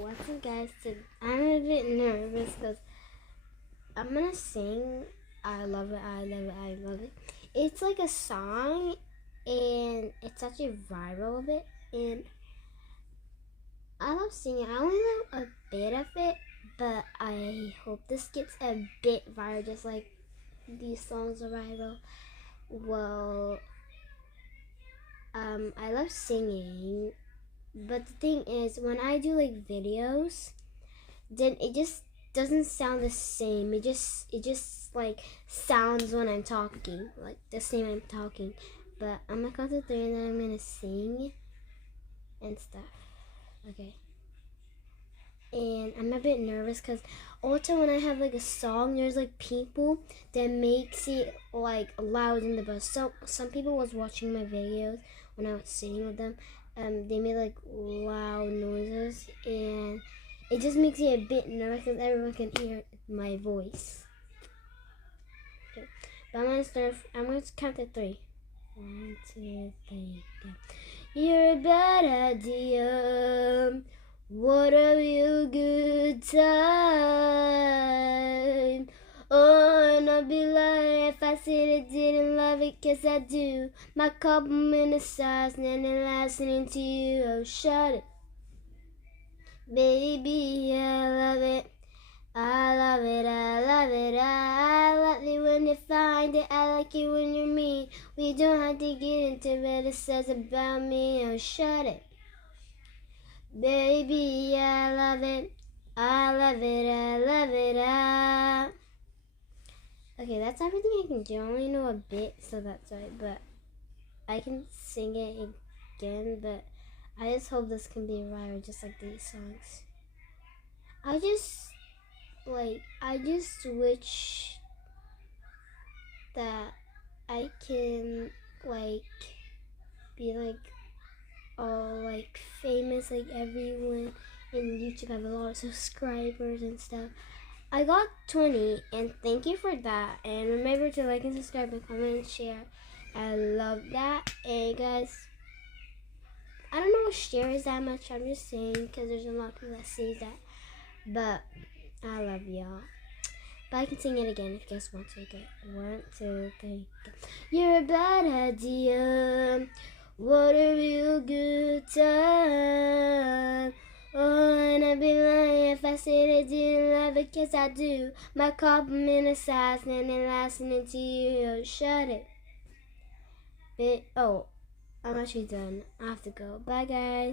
What's up, guys? I'm a bit nervous because I'm gonna sing I love it, I love it, I love it. It's like a song and it's actually viral of it, and I love singing. I only know a bit of it, but I hope this gets a bit viral just like these songs are viral. Well, I love singing, but the thing is when I do like videos, then it just doesn't sound the same. It just like sounds when I'm talking, like the same I'm talking. But I'm gonna count to 3 and then I'm gonna sing and stuff. Okay. And I'm a bit nervous because also when I have like a song, there's like people that makes it like loud in the bus. So some people was watching my videos when I was singing with them. They made like loud noises, and it just makes me a bit nervous because everyone can hear my voice. Okay, but I'm gonna start. I'm gonna count to 3. 1, 2, 3, go. You're a bad idea. What a real good time. Oh, and I'd be lying if I said I didn't love it, 'cause I do. My compliment aside, and then listening to you. Oh, shut it. Baby, I love it. I love it, I love it. I love it when you find it. I like it when you're mean. We don't have to get into what it says about me. Oh, shut it. Baby, I love it. I love it, I love it. Okay, that's everything I can do. I only know a bit, so that's right. But I can sing it again, but I just hope this can be viral just like these songs. I just wish that I can be all famous like everyone in YouTube. Have a lot of subscribers and stuff. I got 20, and thank you for that. And remember to like and subscribe and comment and share. I love that. And guys, I don't know if share is that much. I'm just saying because there's a lot of people that say that. But I love y'all. But I can sing it again if you guys want to. Okay, 1, 2, 3, go. You're a bad idea. What a real good time. Oh, and I'd be lying if I said I didn't love it, 'cause I do. My compliment aside, and then listening to you. Oh, shut it. I'm actually done. I have to go. Bye, guys.